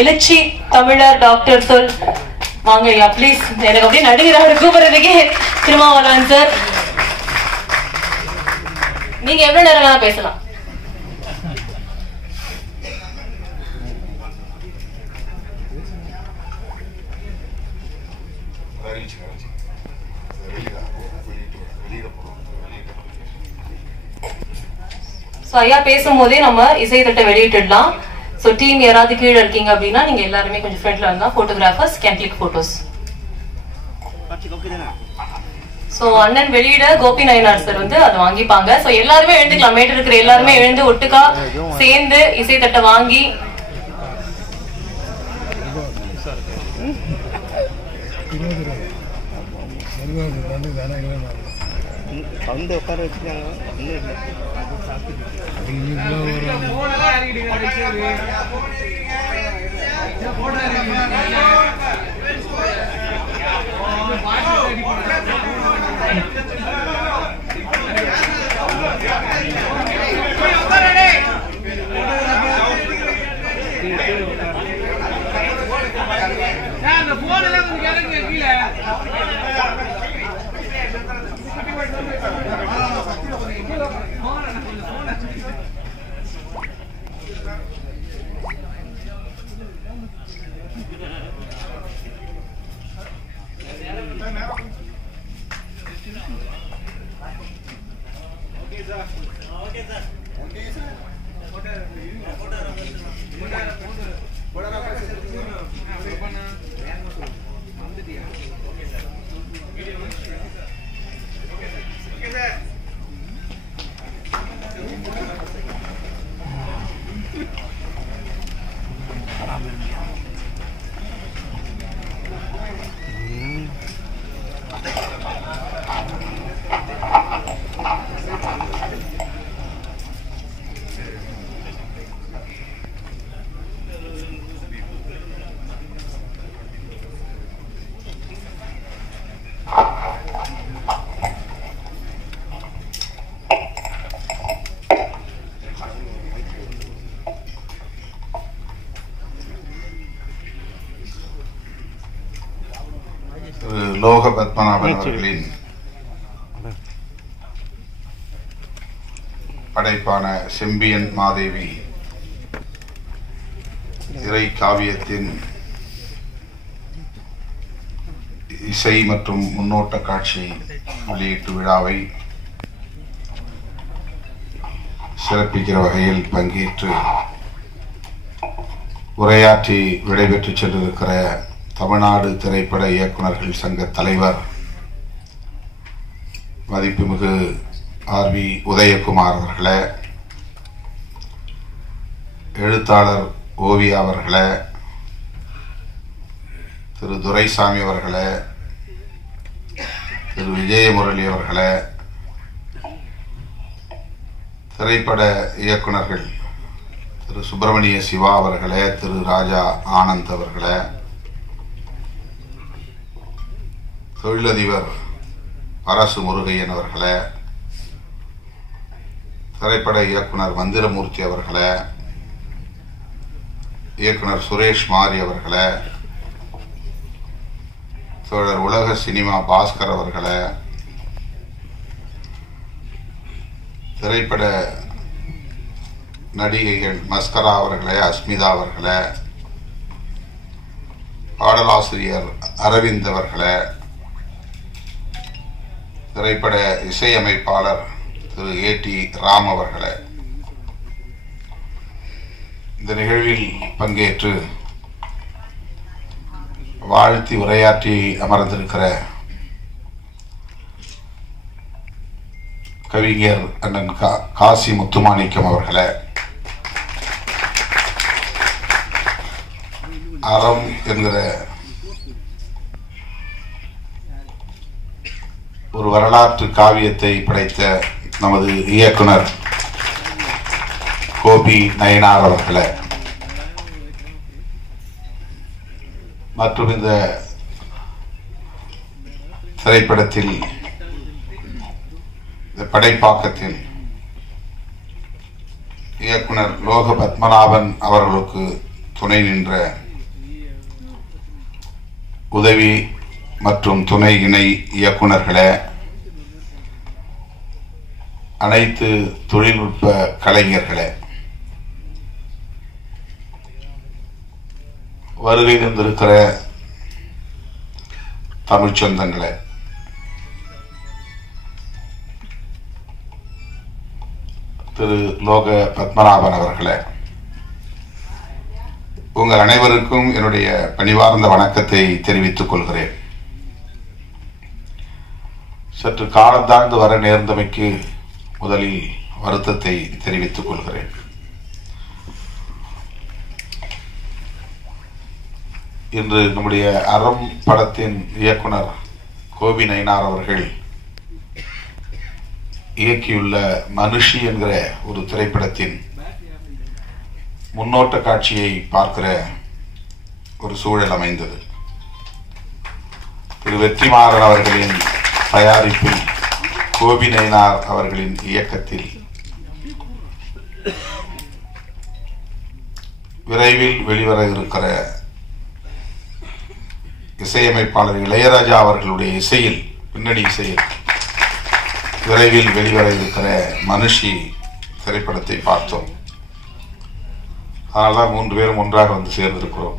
எழுச்சி தமிழர் டாக்டர் சொல் வாங்க ஐயா ப்ளீஸ். எனக்கு அப்படியே நடுகிறாரு கூப்பிடுறதுக்கே. திருமாவளவன் சார், நீங்க எவ்வளவு நேரம் வேணா பேசலாம். ஐயா பேசும்போதே நம்ம இசை தட்டை வெளியிட்டுடலாம். சோ டீம் யாராவது கீழே இருக்கீங்க அப்படின்னா நீங்க எல்லாருமே கொஞ்சம் ஃப்ரண்ட்ல இருந்தா photographers can click photos. So அண்ணன் வெளியிட கோபி நயனார் சார் வந்து அதை வாங்கிப்பாங்க. சோ எல்லாருமே எழுந்துக்கலாம், மேட்டு இருக்கிற எல்லாருமே எழுந்து ஒட்டுக்கா சேர்ந்து இசை தட்டை வாங்கி வந்து உட்கார வச்சுக்காங்க. லோக பத்மநாபன் அவர்களின் படைப்பான செம்பியன் மாதேவி இறை காவியத்தின் இசை மற்றும் முன்னோட்ட காட்சி வெளியீட்டு விழாவை சிறப்பிக்கிற வகையில் பங்கேற்று உரையாற்றி விடைபெற்று சென்றிருக்கிற தமிழ்நாடு திரைப்பட இயக்குநர்கள் சங்க தலைவர் மதிப்புமிகு ஆர்.வி. உதயகுமார் அவர்களே, எழுத்தாளர் ஓவியா அவர்களே, திரு துரைசாமி அவர்களே, திரு விஜயமுரளி அவர்களே, திரைப்பட இயக்குநர்கள் திரு சுப்பிரமணிய சிவா அவர்களே, திரு ராஜா ஆனந்த் அவர்களே, தொழிலதிபர் அரசு முருகையன் அவர்களே, திரைப்பட இயக்குனர் மந்திரமூர்த்தி அவர்களே, இயக்குனர் சுரேஷ் மாரி அவர்களே, தோழர் உலக சினிமா பாஸ்கர் அவர்களே, திரைப்பட நடிகைகள் மஸ்கரா அவர்களே, அஸ்மிதா அவர்களே, பாடலாசிரியர் அரவிந்த் அவர்களே, திரைப்பட இசையமைப்பாளர் திரு ஏ.டி. ராம் அவர்களே, இந்த நிகழ்வில் பங்கேற்று வாழ்த்தி உரையாற்றி அமர்ந்திருக்கிற கவிஞர் அண்ணன் காசி முத்துமாணிக்கம் அவர்களே, அறம் என்கிற ஒரு வரலாற்று காவியத்தை படைத்த நமது இயக்குனர் கோபி நயனார் அவர்களே, மற்றும் இந்த திரைப்படத்தில் இந்த படைப்பாக்கத்தில் இயக்குனர் லோக பத்மநாபன் அவர்களுக்கு துணை நின்ற உதவி மற்றும் துணை இணை இயக்குனர்களே, அனைத்து தொழில்நுட்ப கலைஞர்களே, வருகை தந்திருக்கிற தமிழ் சொந்தங்களே, திரு லோக பத்மநாபன் அவர்களே, உங்கள் அனைவருக்கும் என்னுடைய பணிவார்ந்த வணக்கத்தை தெரிவித்துக் கொள்கிறேன். சற்று காலம் தாழ்ந்து வர நேர்ந்தமைக்கு முதலில் வருத்தத்தை தெரிவித்துக் கொள்கிறேன். இன்று நம்முடைய அறம் படத்தின் இயக்குனர் கோபி நயினார் அவர்கள் இயக்கியுள்ள மனுஷி என்கிற ஒரு திரைப்படத்தின் முன்னோட்ட காட்சியை பார்க்கிற ஒரு சூழல் அமைந்தது. திரு வெற்றிமாறன் அவர்களின் தயாரிப்பில் கோபி நயினார் அவர்களின் இயக்கத்தில் விரைவில் வெளிவர இருக்கிற இசையமைப்பாளர் இளையராஜா அவர்களுடைய இசையில், பின்னணி இசையில் விரைவில் வெளிவர இருக்கிற மனுஷி திரைப்படத்தை பார்த்தோம். அதனால்தான் 3 பேரும் ஒன்றாக வந்து சேர்ந்திருக்கிறோம்.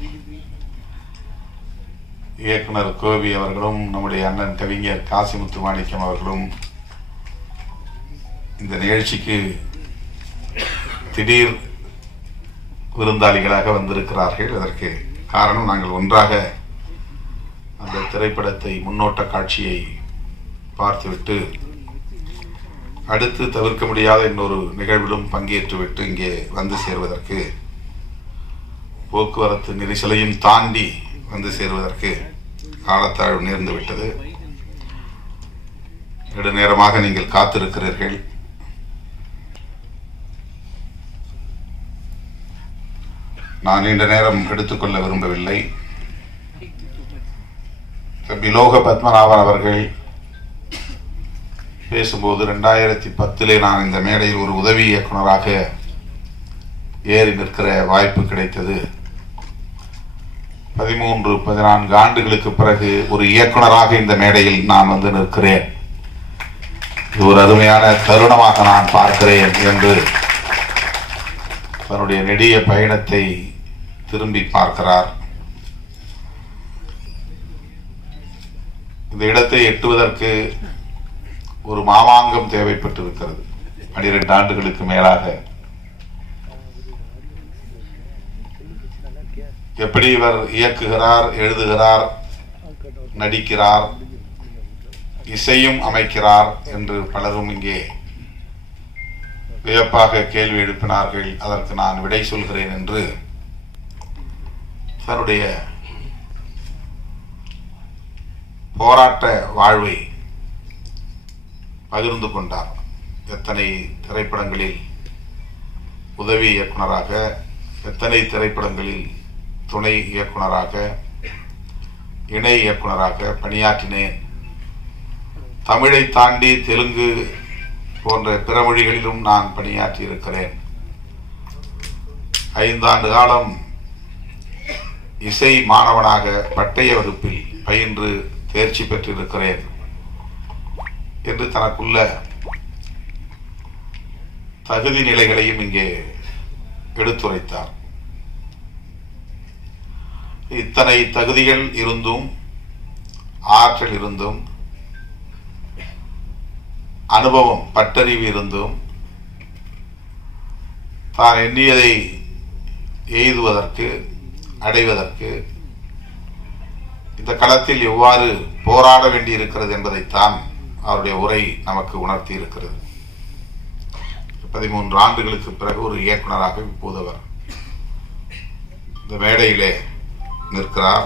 இயக்குனர் கோபி அவர்களும் நம்முடைய அண்ணன் கவிஞர் காசி முத்துமாணிக்கம் அவர்களும் இந்த நிகழ்ச்சிக்கு திடீர் விருந்தாளிகளாக வந்திருக்கிறார்கள். அதற்கு காரணம், நாங்கள் ஒன்றாக அந்த திரைப்படத்தை முன்னோட்ட காட்சியை பார்த்துவிட்டு அடுத்து தவிர்க்க முடியாத இன்னொரு நிகழ்விலும் பங்கேற்றுவிட்டு இங்கே வந்து சேர்வதற்கு, போக்குவரத்து நெரிசலையும் தாண்டி வந்து சேருவதற்கு காலத்தாழ்வு நேர்ந்து விட்டது. நெடுநேரமாக நீங்கள் காத்திருக்கிறீர்கள். நான் நீண்ட நேரம் எடுத்துக்கொள்ள விரும்பவில்லை. லோக பத்மநாபன் அவர்கள் பேசும்போது 2010 நான் இந்த மேடையில் ஒரு உதவி இயக்குனராக ஏறி நிற்கிற வாய்ப்பு கிடைத்தது. 13-14 ஆண்டுகளுக்கு பிறகு ஒரு இயக்குனராக இந்த மேடையில் நான் வந்து நிற்கிறேன். இது ஒரு அருமையான தருணமாக நான் பார்க்கிறேன் என்று தன்னுடைய நெடிய பயணத்தை திரும்பி பார்க்கிறார். இந்த இடத்தை எட்டுவதற்கு ஒரு மாமாங்கம் தேவைப்பட்டிருக்கிறது. 12 ஆண்டுகளுக்கு மேலாக எப்படி இவர் இயக்குகிறார், எழுதுகிறார், நடிக்கிறார், இசையும் அமைக்கிறார் என்று பலரும் இங்கே வியப்பாக கேள்வி எழுப்பினார்கள். அதற்கு நான் விடை சொல்கிறேன் என்று தன்னுடைய போராட்ட வாழ்வை பகிர்ந்து கொண்டார். எத்தனை திரைப்படங்களில் உதவி இயக்குனராக, எத்தனை திரைப்படங்களில் துணை இயக்குனராக, இணை இயக்குனராக பணியாற்றினேன். தமிழை தாண்டி தெலுங்கு போன்ற பிற மொழிகளிலும் நான் பணியாற்றி இருக்கிறேன். 5 ஆண்டு காலம் இசை மாணவனாக பட்டய வகுப்பில் பயின்று தேர்ச்சி பெற்றிருக்கிறேன் என்று தனக்குள்ள தகுதி நிலைகளையும் இங்கே எடுத்துரைத்தார். இத்தனை தகுதிகள் இருந்தும், ஆற்றல் இருந்தும், அனுபவம், பட்டறிவு இருந்தும் தான் எண்ணியதை எய்துவதற்கு, அடைவதற்கு இந்த களத்தில் எவ்வாறு போராட வேண்டியிருக்கிறது என்பதைத்தான் அவருடைய உரை நமக்கு உணர்த்தி இருக்கிறது. 13 ஆண்டுகளுக்கு பிறகு ஒரு இயக்குனராக இப்போது அவர் இந்த மேடையிலே நிற்கிறார்.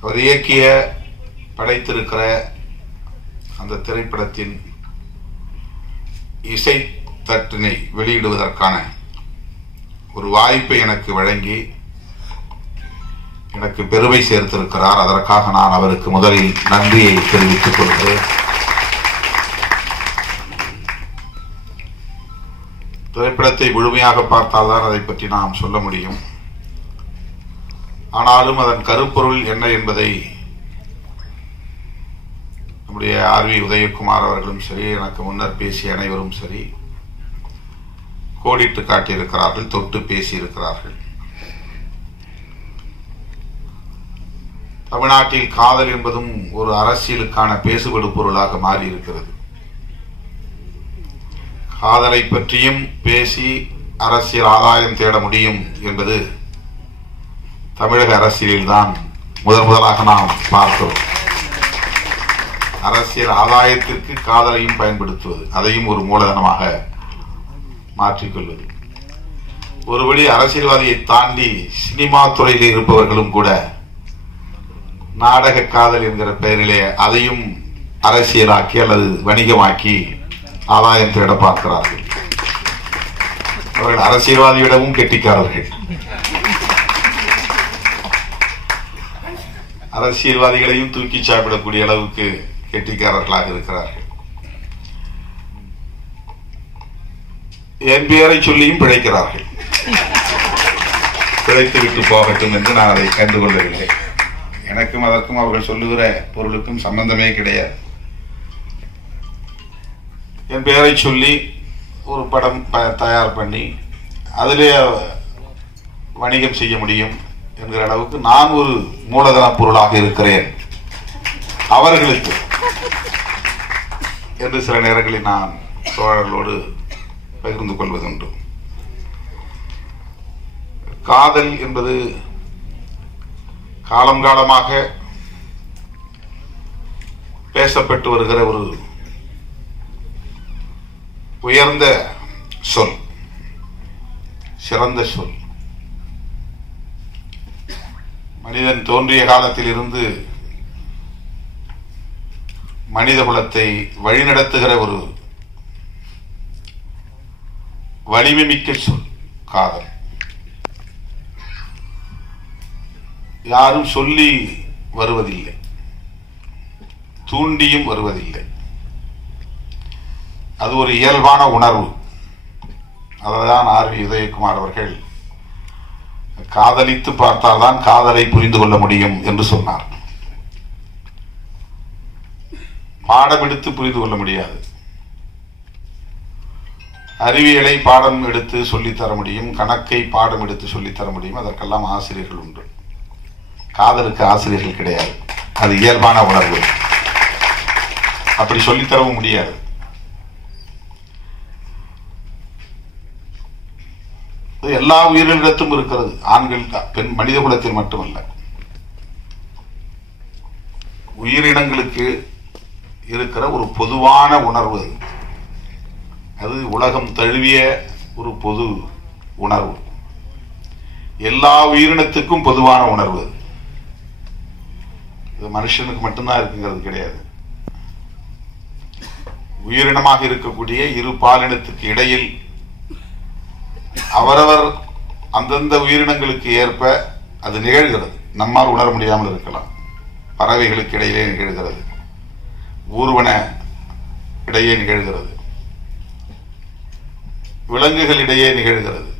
அவர் இயக்கிய, படைத்திருக்கிற அந்த திரைப்படத்தின் இசை தட்டினை வெளியிடுவதற்கான ஒரு வாய்ப்பை எனக்கு வழங்கி எனக்கு பெருமை சேர்த்திருக்கிறார். அதற்காக நான் அவருக்கு முதலில் நன்றியை தெரிவித்துக் கொள்கிறேன். திரைப்படத்தை முழுமையாக பார்த்தால்தான் அதை பற்றி நாம் சொல்ல முடியும். ஆனாலும் அதன் கருப்பொருள் என்ன என்பதை நம்முடைய ஆர்வி உதயகுமார் அவர்களும் சரி, எனக்கு முன்னர் பேசிய அனைவரும் சரி கோடிட்டு காட்டியிருக்கிறார்கள், தொட்டு பேசியிருக்கிறார்கள். தமிழ்நாட்டில் காதல் என்பதும் ஒரு அரசியலுக்கான பேசுபடு பொருளாக மாறி இருக்கிறது. காதலை பற்றியும் பேசி அரசியல் ஆதாயம் தேட முடியும் என்பது தமிழக அரசியலில்தான் முதலாக நாம் பார்க்கிறோம். அரசியல் ஆதாயத்திற்கு காதலையும் பயன்படுத்துவது, அதையும் ஒரு மூலதனமாக மாற்றிக்கொள்வது. ஒருபடி அரசியல்வாதியை தாண்டி சினிமா துறையில் இருப்பவர்களும் கூட நாடக காதல் என்கிற பெயரிலே அதையும் அரசியலாக்கி அல்லது வணிகமாக்கி ஆதாயம் தேட பார்க்கிறார்கள். அவர்கள் அரசியல்வாதியிடமும் கெட்டிக்காரர்கள். அரசியல்வாதிகளையும் தூக்கி சாப்பிடக்கூடிய அளவுக்கு கெட்டிக்காரர்களாக இருக்கிறார்கள். என் பெயரை சொல்லியும் பிழைக்கிறார்கள். பிழைத்து விட்டு போகட்டும் என்று நான் அதை கண்டுகொள்ளவில்லை. எனக்கும் அதற்கும் அவர்கள் சொல்லுகிற பொருளுக்கும் சம்பந்தமே கிடையாது. என் பெயரை சொல்லி ஒரு படம் தயார் பண்ணி அதிலே வணிகம் செய்ய முடியும் என்கிற அளவுக்கு நான் ஒரு மூலதன பொருளாக இருக்கிறேன் அவர்களுக்கு என்று சில நேரங்களில் நான் தோழர்களோடு பகிர்ந்து கொள்வதுண்டு. காதல் என்பது காலம் காலமாக பேசப்பட்டு வருகிற ஒரு உயர்ந்த சொல், சிறந்த சொல். மனிதன் தோன்றிய காலத்தில் இருந்து மனித குலத்தை வழிநடத்துகிற ஒரு வலிமை மிக்க சொல் காதல். யாரும் சொல்லி வருவதில்லை, தூண்டியும் வருவதில்லை. அது ஒரு இயல்பான உணர்வு. அதான் ஆர்வி உதயகுமார் அவர்கள் காதலித்து பார்த்தால்தான் காதலை புரிந்து கொள்ள முடியும் என்று சொன்னார். பாடம் எடுத்து புரிந்து கொள்ள முடியாது. அறிவியலை பாடம் எடுத்து சொல்லித்தர முடியும், கணக்கை பாடம் எடுத்து சொல்லித்தர முடியும். அதற்கெல்லாம் ஆசிரியர்கள் உண்டு. காதலுக்கு ஆசிரியர்கள் கிடையாது. அது இயல்பான உணர்வு. அப்படி சொல்லித்தரவும் முடியாது. எல்லா உயிரினத்திலும் இருக்கிறது. ஆண்கள் பெண் மனித குலத்தில் மட்டுமல்ல, உயிரினங்களுக்கு இருக்கிற ஒரு பொதுவான உணர்வு. அது உலகம் தழுவிய ஒரு பொது உணர்வு. எல்லா உயிரினத்துக்கும் பொதுவான உணர்வு. இது மனுஷனுக்கு மட்டும்தான் இருக்குங்கிறது கிடையாது. உயிரினமாக இருக்கக்கூடிய இரு பாலினத்துக்கு இடையில் அவரவர் அந்தந்த உயிரினங்களுக்கு ஏற்ப அது நிகழ்கிறது. நம்மால் உணர முடியாமல் இருக்கலாம். பறவைகளுக்கு இடையிலே நிகழ்கிறது, ஊர்வன இடையே நிகழ்கிறது, விலங்குகளிடையே நிகழ்கிறது.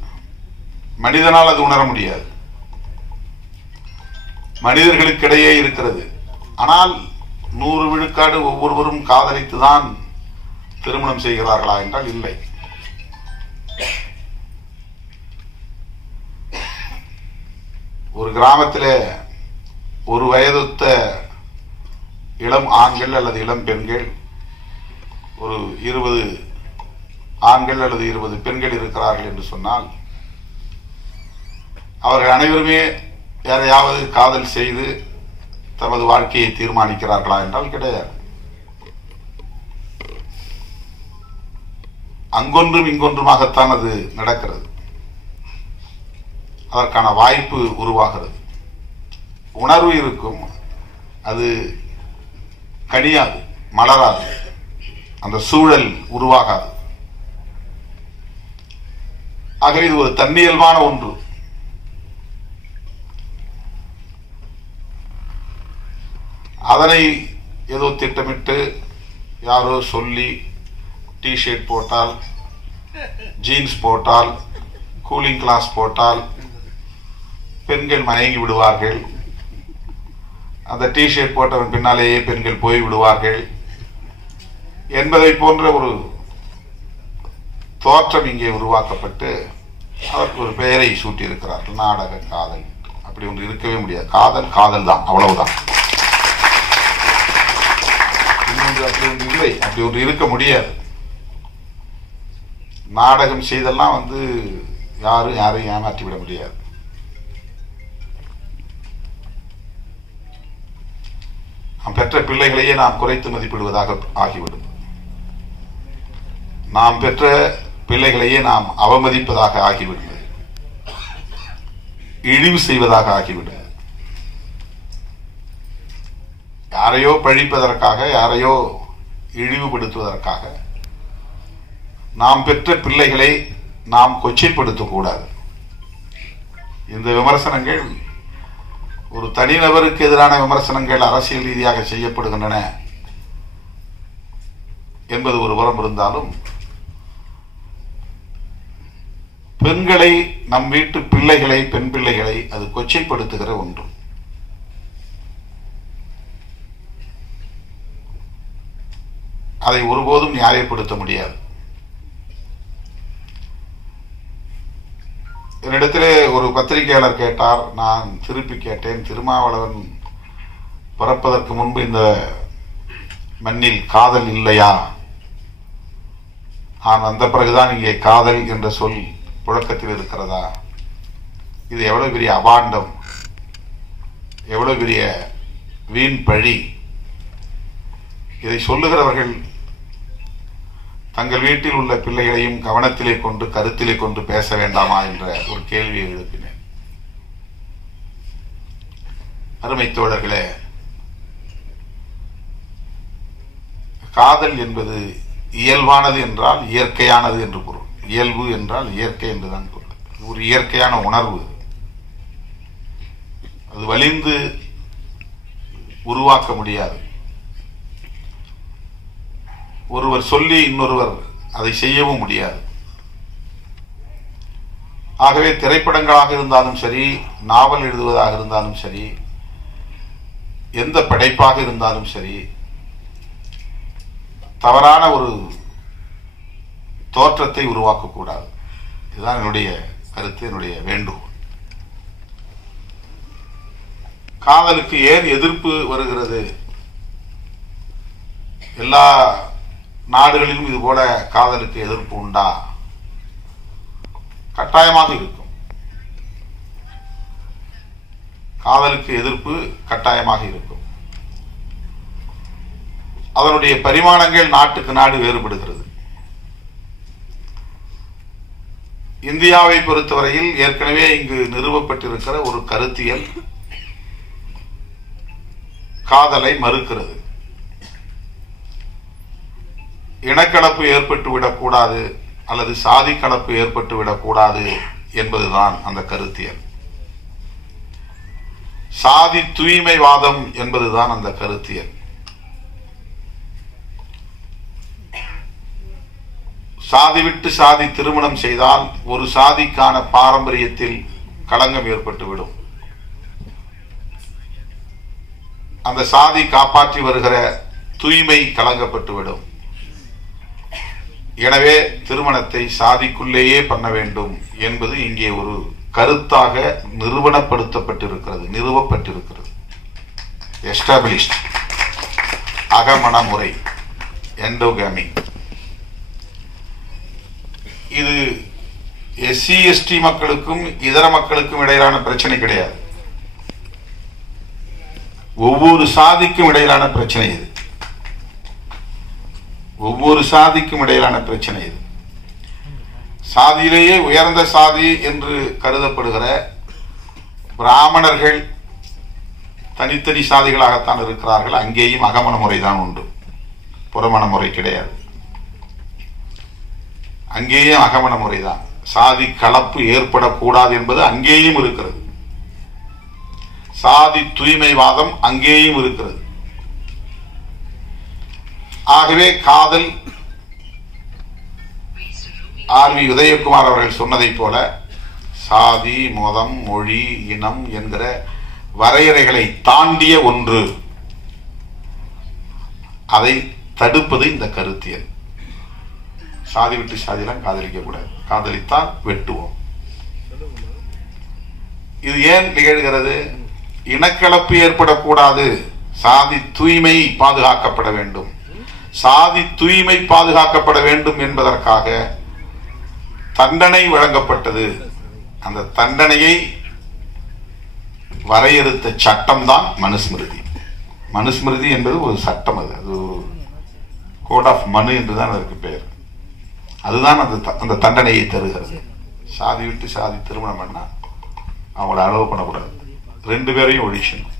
மனிதனால் அது உணர முடியாது. மனிதர்களுக்கிடையே இருக்கிறது. ஆனால் 100 விழுக்காடு ஒவ்வொருவரும் காதலித்துதான் திருமணம் செய்கிறார்களா என்றால் இல்லை. ஒரு கிராமத்தில் ஒரு வயதொத்த இளம் ஆண்கள் அல்லது இளம் பெண்கள், ஒரு 20 ஆண்கள் அல்லது 20 பெண்கள் இருக்கிறார்கள் என்று சொன்னால், அவர்கள் அனைவருமே யாரையாவது காதல் செய்து தமது வாழ்க்கையை தீர்மானிக்கிறார்களா என்றால் கிடையாது. அங்கொன்றும் இங்கொன்றுமாகத்தான் அது நடக்கிறது. அதற்கான வாய்ப்பு உருவாகிறது. உணர்வு இருக்கும், அது கனியாது, மலராது, அந்த சூழல் உருவாகாது. ஆகவே இது ஒரு தன்னியல்பான ஒன்று. அதனை ஏதோ திட்டமிட்டு யாரோ சொல்லி டிஷர்ட் போட்டால், ஜீன்ஸ் போட்டால், கூலிங் கிளாஸ் போட்டால், பெண்கள் மயங்கி விடுவார்கள். அந்த டிஷர்ட் போட்டவன் பின்னாலேயே பெண்கள் போய் விடுவார்கள் என்பதை போன்ற ஒரு தோற்றம் இங்கே உருவாக்கப்பட்டு அதற்கு ஒரு பெயரை சூட்டி இருக்கிறார்கள், நாடக காதல். அப்படி ஒன்று இருக்கவே முடியாது. காதல் காதல் தான், அவ்வளவுதான். இன்னொன்று அப்படி ஒன்று இல்லை, அப்படி ஒன்று இருக்க முடியாது. நாடகம் செய்தெல்லாம் யாரையும் ஏமாற்றி விட முடியாது. நாம் பெற்ற பிள்ளைகளையே நாம் குறைத்து மதிப்பிடுவதாக ஆகிவிடும். நாம் பெற்ற பிள்ளைகளையே நாம் அவமதிப்பதாக ஆகிவிடும், இழிவு செய்வதாக ஆகிவிடும். யாரையோ பழிப்பதற்காக, யாரையோ இழிவுபடுத்துவதற்காக நாம் பெற்ற பிள்ளைகளை நாம் கொச்சைப்படுத்தக்கூடாது. இந்த விமர்சனங்கள் ஒரு தனிநபருக்கு எதிரான விமர்சனங்கள் அரசியல் ரீதியாக செய்யப்படுகின்றன என்பது ஒரு புறம் இருந்தாலும், பெண்களை, நம் வீட்டு பிள்ளைகளை, பெண் பிள்ளைகளை அது கொச்சைப்படுத்துகிற ஒன்று. அதை ஒருபோதும் நியாயப்படுத்த முடியாது. என்னிடத்திலே ஒரு பத்திரிகையாளர் கேட்டார், நான் திருப்பி கேட்டேன், திருமாவளவன் பிறப்பதற்கு முன்பு இந்த மண்ணில் காதல் இல்லையா? நான் வந்த பிறகுதான் இங்கே காதல் என்ற சொல் புழக்கத்தில் இருக்கிறதா? இது எவ்வளவு பெரிய அபாண்டம், எவ்வளவு பெரிய வீண் பழி. இதை சொல்லுகிறவர்கள் தங்கள் வீட்டில் உள்ள பிள்ளைகளையும் கவனத்திலே கொண்டு, கருத்திலே கொண்டு பேச வேண்டாமா என்ற ஒரு கேள்வியை எழுப்பினேன். அருமை தோழர்களே, காதல் என்பது இயல்பானது என்றால் இயற்கையானது என்று பொருள். இயல்பு என்றால் இயற்கை என்றுதான் பொருள். ஒரு இயற்கையான உணர்வு, அது வலிந்து உருவாக்க முடியாது. ஒருவர் சொல்லி இன்னொருவர் அதை செய்யவும் முடியாது. ஆகவே திரைப்படங்களாக இருந்தாலும் சரி, நாவல் எழுதுவதாக இருந்தாலும் சரி, எந்த படைப்பாக இருந்தாலும் சரி, தவறான ஒரு தோற்றத்தை உருவாக்கக்கூடாது. இதுதான் என்னுடைய கருத்து, என்னுடைய வேண்டுகோள். காதலுக்கு ஏன் எதிர்ப்பு வருகிறது? எல்லா நாடுகளிலும் இது போல காதலுக்கு எதிர்ப்பு உண்டா? கட்டாயமாக இருக்கும். காதலுக்கு எதிர்ப்பு கட்டாயமாக இருக்கும். அதனுடைய பரிமாணங்கள் நாட்டுக்கு நாடு வேறுபடுகிறது. இந்தியாவை பொறுத்தவரையில் ஏற்கனவே இங்கு நிறுவப்பட்டிருக்கிற ஒரு கருத்தியல் காதலை மறுக்கிறது. இனக்கலப்பு ஏற்பட்டு விடக்கூடாது அல்லது சாதி கலப்பு ஏற்பட்டு விடக்கூடாது என்பதுதான் அந்த கருத்தியல். சாதி தூய்மைவாதம் என்பதுதான் அந்த கருத்தியல். சாதி விட்டு சாதி திருமணம் செய்தால் ஒரு சாதிக்கான பாரம்பரியத்தில் களங்கம் ஏற்பட்டுவிடும். அந்த சாதி காப்பாற்றி வருகிற தூய்மை கலங்கப்பட்டுவிடும். எனவே திருமணத்தை சாதிக்குள்ளேயே பண்ண வேண்டும் என்பது இங்கே ஒரு கருத்தாக நிறுவப்பட்டிருக்கிறது. எஸ்டாபிளிஷ்ட் அகமண முறை, எண்டோகாமி. இது எஸ்சி எஸ்டி மக்களுக்கும் இதர மக்களுக்கும் இடையிலான பிரச்சனை கிடையாது. ஒவ்வொரு சாதிக்கும் இடையிலான பிரச்சனை இது. ஒவ்வொரு சாதிக்கும் இடையிலான பிரச்சனை இது. சாதியிலேயே உயர்ந்த சாதி என்று கருதப்படுகிற பிராமணர்கள் தனித்தனி சாதிகளாகத்தான் இருக்கிறார்கள். அங்கேயும் அகமண முறைதான் உண்டு, புறமண முறை கிடையாது. அங்கேயும் அகமண முறைதான். சாதி கலப்பு ஏற்படக்கூடாது என்பது அங்கேயும் இருக்கிறது. சாதி தூய்மைவாதம் அங்கேயும் இருக்கிறது. ஆகவே காதல், ஆர் வி உதயகுமார் அவர்கள் சொன்னதை போல, சாதி, மதம், மொழி, இனம் என்கிற வரையறைகளை தாண்டிய ஒன்று. அதை தடுப்பது இந்த கருத்தியல். சாதி விட்டு சாதியெல்லாம் காதலிக்க கூடாது, காதலித்தால் வெட்டுவோம். இது ஏன் நிகழ்கிறது? இனக்கலப்பு ஏற்படக்கூடாது, சாதி தூய்மை பாதுகாக்கப்பட வேண்டும். சாதி தூய்மை பாதுகாக்கப்பட வேண்டும் என்பதற்காக தண்டனை வழங்கப்பட்டது. அந்த தண்டனையை வரையறுத்த சட்டம் தான் மனுஸ்மிருதி. மனுஸ்மிருதி என்பது ஒரு சட்டம், அது ஒரு கோட் ஆஃப் மனு என்றுதான் அதற்கு பெயர். அதுதான் அந்த தண்டனையை தருகிறது. சாதி விட்டு சாதி திருமணம் பண்ணா அவங்கள அலோவ் பண்ணக்கூடாது, 2 பேரையும் ஒழிக்கணும்,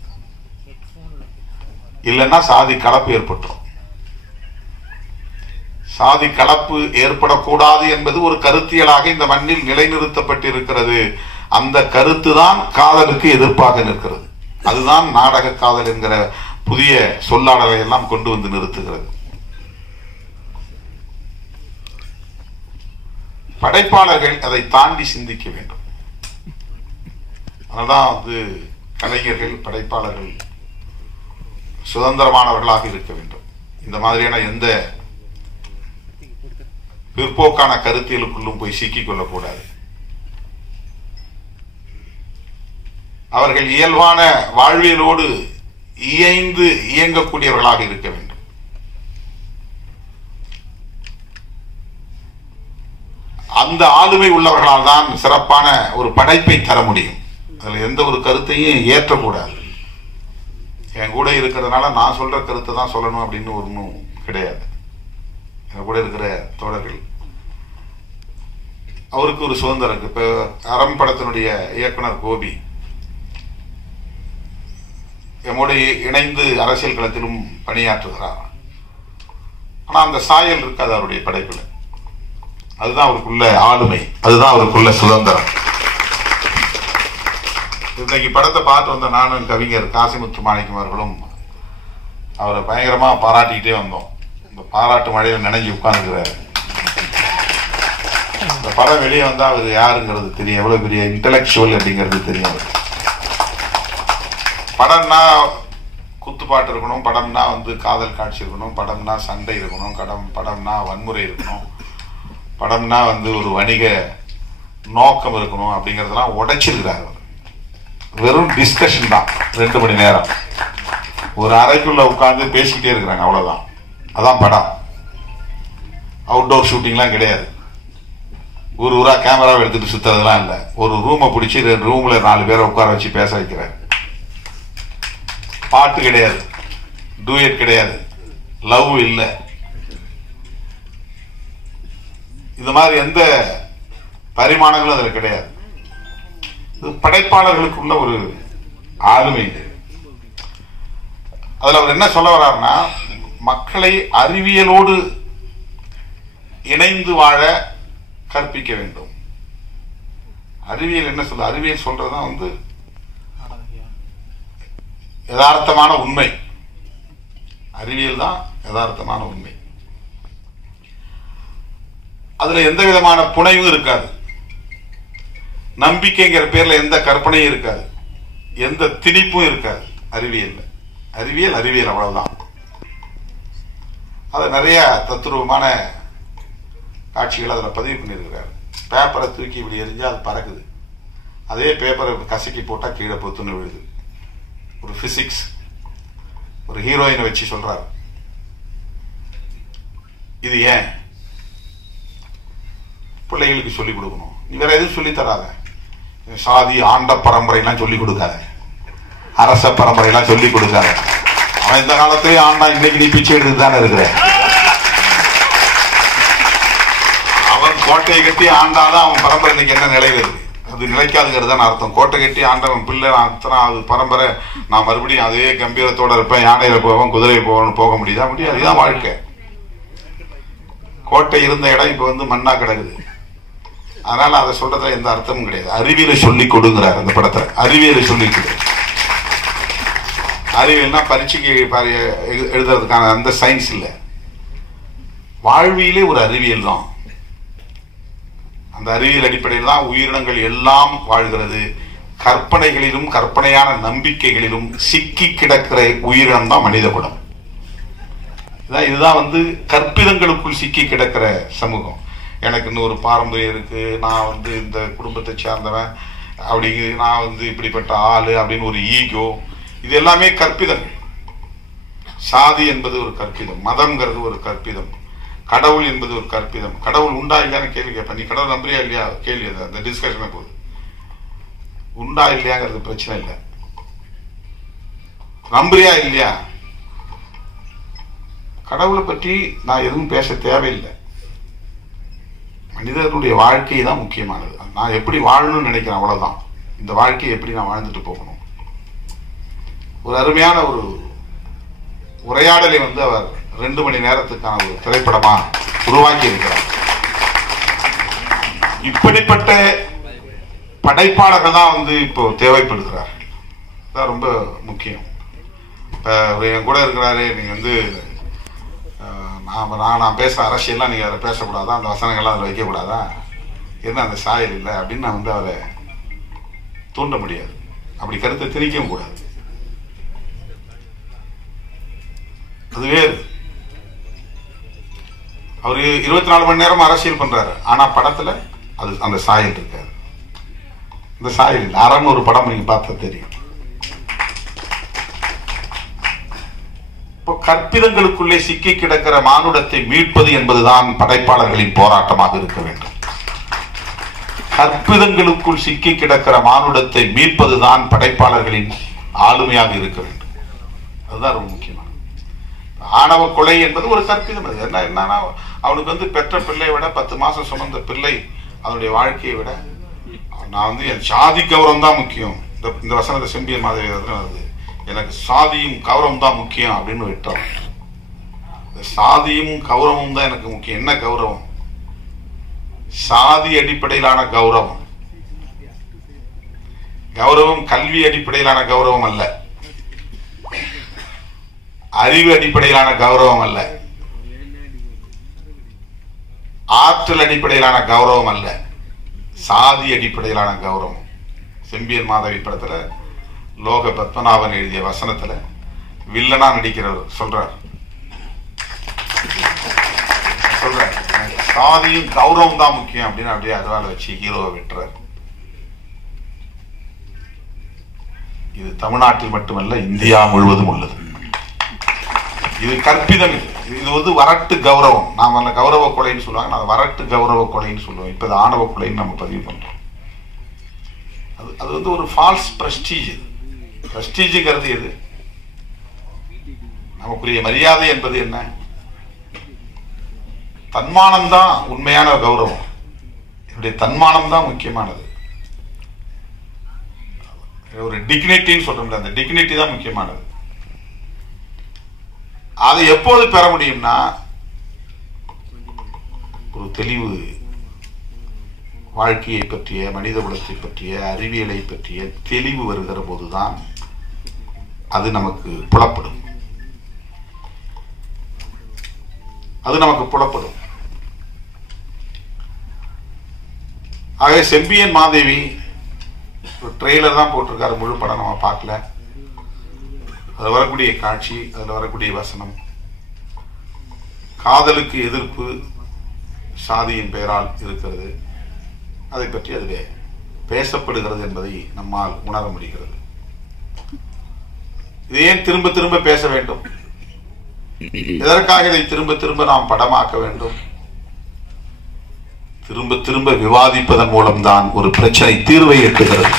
இல்லைன்னா சாதி கலப்பு ஏற்பட்டுரும். சாதி கலப்பு ஏற்படக்கூடாது என்பது ஒரு கருத்தியலாக இந்த மண்ணில் நிலைநிறுத்தப்பட்டிருக்கிறது. அந்த கருத்து தான் காதலுக்கு எதிர்ப்பாக நிற்கிறது. அதுதான் நாடக காதல் என்கிற புதிய சொல்லாடலை எல்லாம் கொண்டு வந்து நிறுத்துகிறது. படைப்பாளர்கள் அதை தாண்டி சிந்திக்க வேண்டும். அதனால்தான் கலைஞர்கள், படைப்பாளர்கள் சுதந்திரமானவர்களாக இருக்க வேண்டும். இந்த மாதிரியான எந்த பிற்போக்கான கருத்தியலுக்குள்ளும் போய் சிக்கிக் கொள்ளக்கூடாது. அவர்கள் இயல்பான வாழ்வியலோடு இயைந்து இயங்கக்கூடியவர்களாக இருக்க வேண்டும். அந்த ஆளுமை உள்ளவர்களால் தான் சிறப்பான ஒரு படைப்பை தர முடியும். அதுல எந்த ஒரு கருத்தையும் ஏற்றக்கூடாது. என் கூட இருக்கிறதுனால நான் சொல்ற கருத்தை தான் சொல்லணும் அப்படின்னு ஒன்றும் கிடையாது. என் கூட இருக்கிற தோழர்கள் அவருக்கு ஒரு சுதந்திரம் இருக்கு. இப்ப அறம் படத்தினுடைய இயக்குனர் கோபி எம்மோடு இணைந்து அரசியல் களத்திலும் பணியாற்றுகிறார். ஆனா அந்த சாயல் இருக்காது அவருடைய படைப்புல. அதுதான் அவருக்குள்ள ஆளுமை, அதுதான் அவருக்குள்ள சுதந்திரம். இன்னைக்கு படத்தை பார்த்து வந்த நானும் கவிஞர் காசிமுத்து மாணிக்கம் அவர்களும் அவரை பயங்கரமா பாராட்டிக்கிட்டே வந்தோம். இந்த பாராட்டு மழையில் நினைஞ்சு உட்கார்ந்துக்கிறாரு. இந்த படம் வெளியே வந்தா அவர் யாருங்கிறது தெரியும், எவ்வளவு பெரிய இன்டலெக்சுவல் அப்படிங்கிறது தெரியும். படம்னா குத்துப்பாட்டு இருக்கணும், படம்னா காதல் காட்சி இருக்கணும், படம்னா சண்டை இருக்கணும், படம்னா வன்முறை இருக்கணும், படம்னா ஒரு வணிக நோக்கம் இருக்கணும் அப்படிங்கறதெல்லாம் உடைச்சிருக்கிறாங்க. வெறும் டிஸ்கஷன் தான், 2 மணி நேரம் ஒரு அறைக்குள்ள உட்கார்ந்து பேசிக்கிட்டே இருக்கிறாங்க, அவ்வளவுதான். அதான் படம். அவுட்டோர் ஷூட்டிங்லாம் கிடையாது. ஊரா கேமராவை எடுத்துட்டு சுத்துறதுலாம் இல்லை. ஒரு ரூமை பிடிச்சி ரூம்ல 4 பேரை உட்கார வச்சு பேச வைக்கிறார். பாட்டு கிடையாது, டூயட் கிடையாது, லவ் இல்லை. இந்த மாதிரி எந்த பரிமாணங்களும் அதுல கிடையாது. இது படைப்பாளர்களுக்குள்ள ஒரு ஆளுமை. அதுல அவர் என்ன சொல்ல வர்றாருன்னா, மக்களை அறிவியலோடு இணைந்து வாழ கற்பிக்க வேண்டும். அறிவியல் என்ன சொல்ல? அறிவியல் சொல்றதுதான் யதார்த்தமான உண்மை. அறிவியல் தான் யதார்த்தமான உண்மை. அதுல எந்த விதமான புனைவும் இருக்காது. நம்பிக்கைங்கிற பேர்ல எந்த கற்பனையும் இருக்காது, எந்த திணிப்பும் இருக்காது. அறிவியல் அவ்வளவுதான். அது நிறைய தத்துருவமான காட்சிகள் அதுல பதிவு பண்ணியிருக்கிறார். பேப்பரை தூக்கி இப்படி எரிஞ்சா அது பறக்குது, அதே பேப்பரை கசக்கி போட்டா கீழே பொத்துன்னு விழுது. ஒரு பிசிக்ஸ், ஒரு ஹீரோயினை வச்சு சொல்றாரு. இது ஏன் பிள்ளைகளுக்கு சொல்லிக் கொடுக்கணும்? நீ வேற எதுவும் சொல்லி தராத. சாதி ஆண்ட பரம்பரையெல்லாம் சொல்லிக் கொடுக்காத, அரச பரம்பரையெல்லாம் சொல்லிக் கொடுக்காத. அவன் இந்த காலத்திலே ஆண்டா, இன்னைக்கு நீ பிச்சை எடுத்து தானே இருக்கிற. அவன் கோட்டையை கட்டி ஆண்டாதான் அவன் பரம்பரை இன்னைக்கு என்ன நிலையில் இருக்கு. அது நிலைக்காதுங்கிறதான் அர்த்தம். கோட்டை கட்டி ஆண்டவன் பிள்ளை அத்தனை அது பரம்பரை, நான் மறுபடியும் அதே கம்பீரத்தோட இருப்பேன், யானையில போவேன், குதிரையை போவேன்னு போக முடியுதா? முடியாது. இதுதான் வாழ்க்கை. கோட்டை இருந்த இடம் இப்ப மண்ணா கிடக்குது. அதனால அதை சொல்றதுல எந்த அர்த்தமும் கிடையாது. அறிவியலை சொல்லி கொடுங்கிறார் அந்த படத்துல. அறிவியலை சொல்லி கொடு. அறிவியல்னா பரீட்சைக்கு எழுதுறதுக்கான அந்த சயின்ஸ் இல்ல, வாழ்வியலே ஒரு அறிவியல் தான். அந்த அறிவியல் அடிப்படையில் தான் உயிரினங்கள் எல்லாம் வாழ்கிறது. கற்பனைகளிலும் கற்பனையான நம்பிக்கைகளிலும் சிக்கி கிடக்கிற உயிரினம் தான் மனித குலம். இதுதான் கற்பிதங்களுக்குள் சிக்கி கிடக்கிற சமூகம். எனக்கு இன்னொரு பாரம்பரியம் இருக்கு, நான் இந்த குடும்பத்தை சேர்ந்தவன், அப்படி நான் இப்படிப்பட்ட ஆளு அப்படின்னு ஒரு ஈகோ, இது எல்லாமே கற்பிதங்கள். சாதி என்பது ஒரு கற்பிதம், மதம்ங்கிறது ஒரு கற்பிதம், கடவுள் என்பது ஒரு கற்பிதம். கடவுள் உண்டா இல்லையான்னு கேள்வி கேட்பேன். நீ கடவுள் நம்புறியா இல்லையா கேள்வி, அந்த டிஸ்கஷனை போகுது. உண்டா இல்லையாங்கிறது பிரச்சனை இல்லை, நம்புறியா இல்லையா. கடவுளை பற்றி நான் எதுவும் பேச தேவையில்லை. மனிதர்களுடைய வாழ்க்கை தான் முக்கியமானது. நான் எப்படி வாழணும்னு நினைக்கிறேன், அவ்வளவுதான். இந்த வாழ்க்கையை எப்படி நான் வாழ்ந்துட்டு போகணும். ஒரு அருமையான ஒரு உரையாடலை அவர் 2 மணி நேரத்துக்கான ஒரு திரைப்படமா உருவாக்கி இருக்கிறார். இப்படிப்பட்ட படைப்பாளர்கள் தான் இப்போ தேவைப்படுகிறார். தான் ரொம்ப முக்கியம். இப்ப என் கூட இருக்கிறாரு, நீங்க நான் பேச அரசியல்லாம் நீங்க அதை பேசக்கூடாதா, அந்த வசனங்கள்லாம் அதில் வைக்கக்கூடாதா, என்ன அந்த சாயல் இல்லை அப்படின்னு நான் அவரை தூண்ட முடியாது. அப்படி கருத்தை திணிக்கவும் கூடாது. அது வேறு. அவரு 24 மணி நேரம் அரசியல் பண்றாரு, ஆனா படத்துல அது அந்த சாயல் இருக்காது. இந்த சாயல் இல்லை. அறன்னு ஒரு படம் நீங்க பார்த்தா தெரியும். இப்போ கற்பிதங்களுக்குள்ளே சிக்கி கிடக்கிற மானுடத்தை மீட்பது என்பதுதான் படைப்பாளர்களின் போராட்டமாக இருக்க வேண்டும். கற்பிதங்களுக்குள் சிக்கி கிடக்கிற மானுடத்தை மீட்பதுதான் படைப்பாளர்களின் ஆளுமையாக இருக்க வேண்டும். அதுதான் ரொம்ப முக்கியமான. ஆணவ கொலை என்பது ஒரு கற்பிதம். அது என்னன்னா அவனுக்கு பெற்ற பிள்ளையை விட 10 மாசம் சுமந்த பிள்ளை அதனுடைய வாழ்க்கையை விட நான் என் சாதி கௌரவம் தான் முக்கியம். இந்த வசனத்தை செம்பியன் மாதிரி வருது, எனக்கு சாதியும் கௌரவம் தான் முக்கியம் அப்படின்னு விட்டான். சாதியும் கௌரவமும் தான் எனக்கு முக்கியம். என்ன கௌரவம்? சாதி அடிப்படையிலான கௌரவம். கௌரவம் கல்வி அடிப்படையிலான கௌரவம் அல்ல, அறிவு அடிப்படையிலான கௌரவம் அல்ல, ஆற்றல் அடிப்படையிலான கௌரவம் அல்ல, சாதி அடிப்படையிலான கௌரவம். செம்பியன் மாதவி படத்துல லோக பத்மநாபன் எழுதிய வசனத்துல வில்லனா நடிக்கிறவர் சொல்றார், சாதியும் கௌரவம் தான் முக்கியம் அப்படின்னு அப்படியே அருவாளை வச்சு ஹீரோவை வெட்டுறார். இது தமிழ்நாட்டில் மட்டுமல்ல, இந்தியா முழுவதும் உள்ளது. இது கற்பிதம். இது வரட்டு கௌரவம். நாம கௌரவ கொலைன்னு சொல்லுவாங்க, நான் வரட்டு கௌரவ கொலைன்னு சொல்லுவோம். இப்ப இது ஆணவ கொலைன்னு நம்ம பதிவு பண்றோம். அது ஒரு ஃபால்ஸ் பிரஸ்டீஜ். பிரஸ்டீஜுங்கிறது எது? நமக்குரிய மரியாதை என்பது என்ன? தன்மானம் தான் உண்மையான கௌரவம். என்னுடைய தன்மானம் தான் முக்கியமானது. ஒரு டிக்னிட்டின்னு சொல்றோம்ல, அந்த டிக்னிட்டி தான் முக்கியமானது. அதை எப்போது பெற முடியும்னா ஒரு தெளிவு, வாழ்க்கையை பற்றிய, மனித குலத்தை பற்றிய, அறிவியலை பற்றிய தெளிவு வருகிற போதுதான் அது நமக்கு புலப்படும். ஆகவே செம்பியன் மாதேவி ஒரு ட்ரெய்லர் தான் போட்டிருக்காரு, முழு படம் நம்ம பார்க்கல. அது வரக்கூடிய காட்சி, அதுல வரக்கூடிய வசனம், காதலுக்கு எதிர்ப்பு சாதியின் பெயரால் இருக்கிறது, அதை பற்றி அதிலே பேசப்படுகிறது என்பதை நம்மால் உணர முடிகிறது. இதை ஏன் திரும்ப திரும்ப பேச வேண்டும்? எதற்காக இதை திரும்ப திரும்ப நாம் படமாக்க வேண்டும்? திரும்ப திரும்ப விவாதிப்பதன் மூலம்தான் ஒரு பிரச்சனை தீர்வை எட்டுகிறது.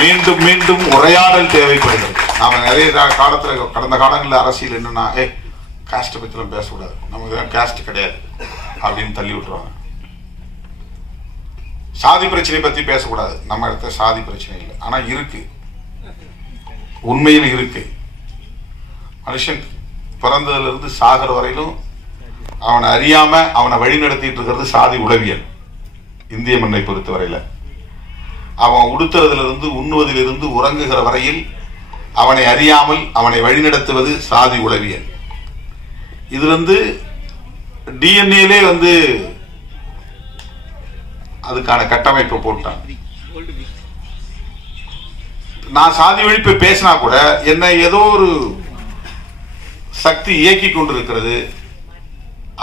மீண்டும் மீண்டும் உரையாடல் தேவைப்படுகிறது. நாம நிறைய காலத்துல, கடந்த காலங்களில் அரசியல் என்னன்னா, காஸ்ட் பத்தி பேசக்கூடாது, நமக்கு காஸ்ட் கிடையாது அப்படின்னு தள்ளி விட்டுருவாங்க. சாதி பிரச்சனை பத்தி பேசக்கூடாது, நம்ம இடத்துல சாதி பிரச்சனை இல்லை. ஆனா இருக்கு, உண்மையில் இருக்கு. மனுஷன் பிறந்ததுல இருந்து சாகர வரையிலும் அவனை அறியாம அவனை வழி நடத்திட்டு இருக்கிறது சாதி உளவியல். இந்திய மண்ணை பொறுத்தவரையில அவன் உடுத்துறதிலிருந்து, உண்ணுவதிலிருந்து, உறங்குகிற வரையில் அவனை அறியாமல் அவனை வழிநடத்துவது சாதி உளவியல். இது டிஎன்ஏலே அதுக்கான கட்டமைப்பை போட்டான். நான் சாதி ஒழிப்பு பேசினா கூட என்ன ஏதோ ஒரு சக்தி இயக்கி கொண்டிருக்கிறது.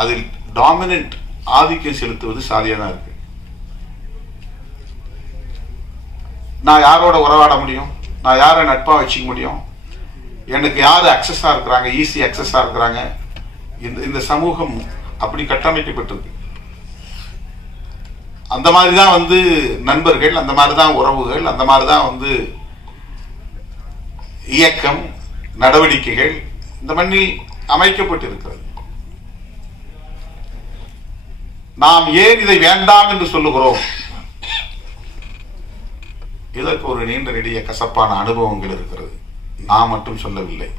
அதில் டாமினன்ட் ஆதிக்கம் செலுத்துவது சாதியா தான் இருக்கு. நான் யாரோட உறவாட முடியும்? நான் யாரை நட்பா வச்சுக்க முடியும்? எனக்கு யாரு அக்சஸா இருக்கிறாங்க, ஈஸி அக்சஸா இருக்கிறாங்க? இந்த சமூகம் அப்படி கட்டமைக்கப்பட்டிருக்கு. அந்த மாதிரிதான் நண்பர்கள், அந்த மாதிரிதான் உறவுகள், அந்த மாதிரிதான் இயக்கம் நடவடிக்கைகள் இந்த மண்ணில் அமைக்கப்பட்டிருக்கிறது. நாம் ஏன் இதை வேண்டாம் என்று சொல்லுகிறோம்? இதற்கு ஒரு நீண்ட நெடிய கசப்பான அனுபவங்கள் இருக்கிறது. நான் மட்டும் சொல்லவில்லை,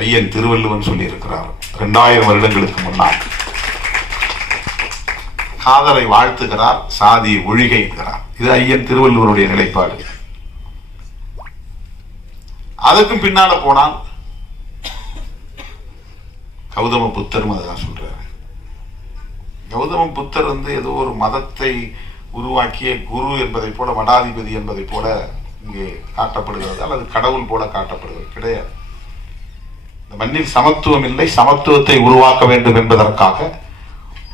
ஐயன் திருவள்ளுவன் சொல்லி இருக்கிறார் 2000 வருடங்களுக்கு முன்னால். காதலை வாழ்த்துகிறார், சாதியை ஒழிகிறார். இது ஐயன் திருவள்ளுவருடைய நிலைப்பாடு. அதுக்கும் பின்னால போனால் கௌதம புத்தரும் அதான் சொல்றாரு. கௌதம புத்தர் ஏதோ ஒரு மதத்தை உருவாக்கிய குரு என்பதை போல, மடாதிபதி என்பதை போல இங்கே காட்டப்படுகிறது, அல்லது கடவுள் போல காட்டப்படுகிறது. கிடையாது. இந்த மண்ணில் சமத்துவம் இல்லை, சமத்துவத்தை உருவாக்க வேண்டும் என்பதற்காக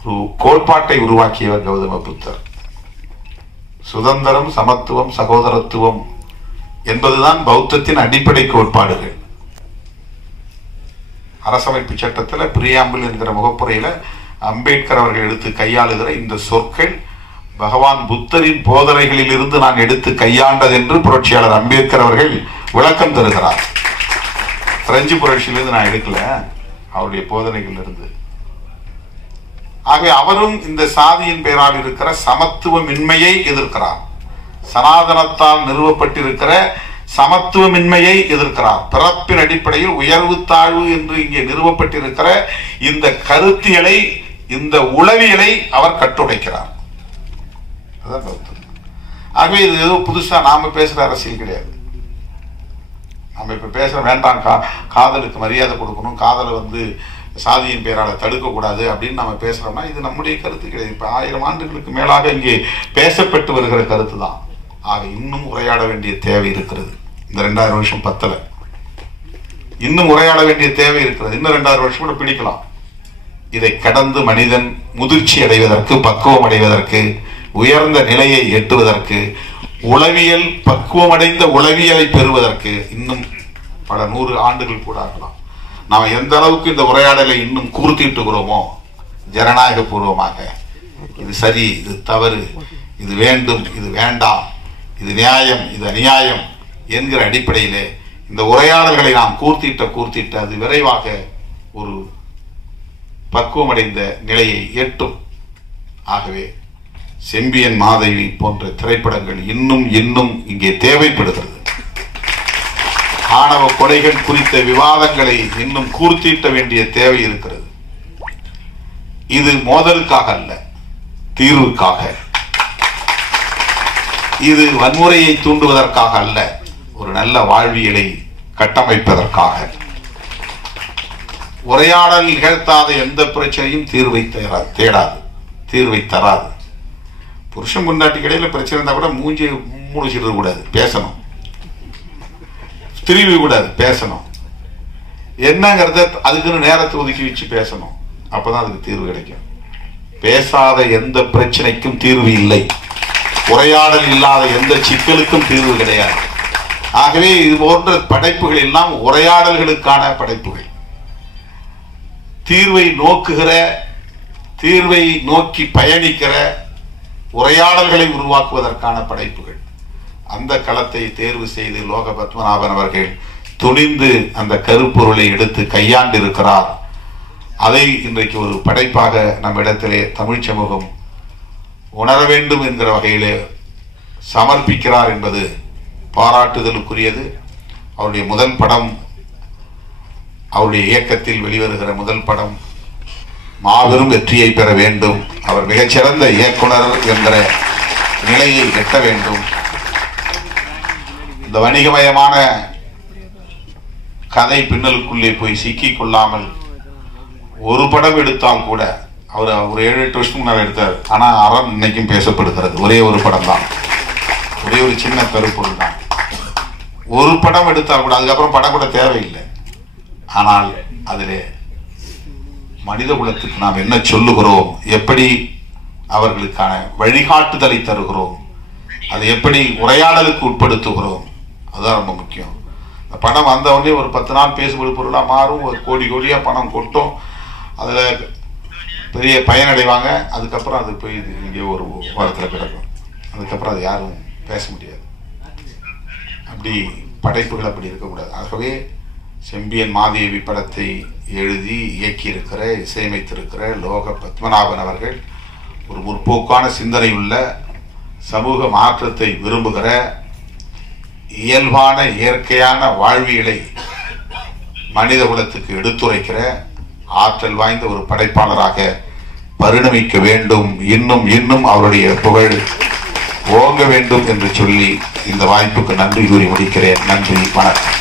ஒரு கோட்பாட்டை உருவாக்கியவர் கௌதம புத்தர். சுதந்திரம், சமத்துவம், சகோதரத்துவம் என்பதுதான் பௌத்தத்தின் அடிப்படை கோட்பாடுகள். அரசமைப்பு சட்டத்தில் பிரியாம்பிள் என்கிற முகப்புரையில அம்பேத்கர் அவர்கள் எடுத்து கையாளுகிற இந்த சொற்கள் பகவான் புத்தரின் போதனைகளில் இருந்து நான் எடுத்து கையாண்டது என்று புரட்சியாளர் அம்பேத்கர் அவர்கள் விளக்கம் தருகிறார். பிரெஞ்சு புரட்சியிலிருந்து நான் எடுக்கல, அவருடைய போதனைகள் இருந்து. ஆகவே அவரும் இந்த சாதியின் பெயரால் இருக்கிற சமத்துவமின்மையை எதிர்க்கிறார். சனாதனத்தால் நிறுவப்பட்டிருக்கிற சமத்துவமின்மையை எதிர்க்கிறார். பிறப்பின் அடிப்படையில் உயர்வு தாழ்வு என்று இங்கே நிறுவப்பட்டிருக்கிற இந்த கருத்தியலை, இந்த உளவியலை அவர் கட்டுடைக்கிறார். ஆகவே இது ஏதோ புதுசா நாம பேசுற அரசியல் கிடையாது. நம்ம இப்ப பேசுற வேண்டாம், காதலுக்கு மரியாதை கொடுக்கணும், காதலை சாதியின் பெயரால தடுக்க கூடாது அப்படின்னு நம்ம பேசுறோம்னா இது நம்முடைய கருத்து கிடையாது. இப்ப 1000 ஆண்டுகளுக்கு மேலாக இங்கே பேசப்பட்டு வருகிற கருத்து தான். ஆக இன்னும் உரையாட வேண்டிய தேவை இருக்கிறது. இந்த 2000 வருஷம் பத்தல, இன்னும் உரையாட வேண்டிய தேவை இருக்கிறது. இன்னும் 2000 வருஷம் கூட பிடிக்கலாம். இதை கடந்து மனிதன் முதிர்ச்சி அடைவதற்கு, பக்குவம் அடைவதற்கு, உயர்ந்த நிலையை எட்டுவதற்கு, உளவியல் பக்குவமடைந்த உளவியலை பெறுவதற்கு இன்னும் பல 100 ஆண்டுகள் கூட ஆகலாம். நாம் எந்த அளவுக்கு இந்த உரையாடலை இன்னும் கூர்த்திட்டுகிறோமோ, ஜனநாயக பூர்வமாக இது சரி, இது தவறு, இது வேண்டும், இது வேண்டாம், இது நியாயம், இது அநியாயம் என்கிற அடிப்படையிலே இந்த உரையாடல்களை நாம் கூர்த்திட்ட அது விரைவாக ஒரு பக்குவமடைந்த நிலையை எட்டும். ஆகவே செம்பியன் மாதவி போன்ற திரைப்படங்கள் இன்னும் இங்கே தேவைப்படுகிறது. ஆணவ கொலைகள் குறித்த விவாதங்களை இன்னும் கூர்த்திட்ட வேண்டிய தேவை இருக்கிறது. இது மோதலுக்காக அல்ல, தீர்வுக்காக. இது வன்முறையை தூண்டுவதற்காக அல்ல, ஒரு நல்ல வாழ்வியலை கட்டமைப்பதற்காக. உரையாடல் நிகழ்த்தாத எந்த பிரச்சனையும் தீர்வை தேடாது, தீர்வை தராது. புருஷன் முன்னாடி இடையில பிரச்சனை இருந்தா கூட மூஞ்சி மூடிச்சிட கூடாது, பேசணும். திரும்பி கூடாது, பேசணும். என்னங்கிறத அதுக்குன்னு நேரத்தை ஒதுக்கி வச்சு பேசணும். அப்பதான் அதுக்கு தீர்வு கிடைக்கும். பேசாத எந்த பிரச்சனைக்கும் தீர்வு இல்லை, உரையாடல் இல்லாத எந்த சிக்கலுக்கும் தீர்வு கிடையாது. ஆகவே இது போன்ற படைப்புகள் எல்லாம் உரையாடல்களுக்கான படைப்புகள், தீர்வை நோக்குகிற, தீர்வை நோக்கி பயணிக்கிற உரையாடல்களை உருவாக்குவதற்கான படைப்புகள். அந்த களத்தை தேர்வு செய்து லோக பத்மநாபன் அவர்கள் துணிந்து அந்த கருப்பொருளை எடுத்து கையாண்டு இருக்கிறார். அதை இன்றைக்கு ஒரு படைப்பாக நம்மிடத்திலே தமிழ் சமூகம் உணர வேண்டும் என்கிற வகையிலே சமர்ப்பிக்கிறார் என்பது பாராட்டுதலுக்குரியது. அவருடைய முதல் படம், அவருடைய இயக்கத்தில் வெளிவருகிற முதல் படம் மாபெரும் வெற்றியை பெற வேண்டும். அவர் மிகச்சிறந்த இயக்குனர் என்கிற நிலையை எட்ட வேண்டும். இந்த வணிகமயமான கதை பின்னலுக்குள்ளே போய் சிக்கிக் கொள்ளாமல் ஒரு படம் எடுத்தால் கூட அவர் ஒரு 7-8 வருஷத்துக்கு முன்னால் எடுத்தார். ஆனா அறம் இன்னைக்கும் பேசப்படுகிறது. ஒரே ஒரு படம் தான், ஒரே ஒரு சின்ன கருப்பொருள் தான். ஒரு படம் எடுத்தால் கூட அதுக்கப்புறம் படம் கூட தேவையில்லை. ஆனால் அதிலே மனித குலத்துக்கு நாம் என்ன சொல்லுகிறோம், எப்படி அவர்களுக்கான வழிகாட்டுதலை தருகிறோம், அதை எப்படி உரையாடலுக்கு உட்படுத்துகிறோம், அதுதான் ரொம்ப முக்கியம். பணம் வந்தவொடனே ஒரு 10 நாள் பேசுபடு பொருளாக மாறும், ஒரு கோடி கோடியா பணம் கொட்டும், அதுல பெரிய பயனடைவாங்க. அதுக்கப்புறம் அது போய் இங்கே ஒரு வாரத்தில் கிடக்கும். அதுக்கப்புறம் அது யாரும் பேச முடியாது. அப்படி படைப்புகள் அப்படி இருக்கக்கூடாது. ஆகவே செம்பியன் மாதேவி படத்தை எழுதி இயக்கியிருக்கிற, இசையமைத்திருக்கிற லோக பத்மநாபன் அவர்கள் ஒரு முற்போக்கான சிந்தனை உள்ள, சமூக மாற்றத்தை விரும்புகிற, இயல்பான இயற்கையான வாழ்வியலை மனித குலத்துக்கு எடுத்துரைக்கிற ஆற்றல் வாய்ந்த ஒரு படைப்பாளராக பரிணமிக்க வேண்டும். இன்னும் இன்னும் அவருடைய புகழ் ஓங்க வேண்டும் என்று சொல்லி இந்த வாய்ப்புக்கு நன்றி கூறி முடிக்கிறேன். நன்றி, வணக்கம்.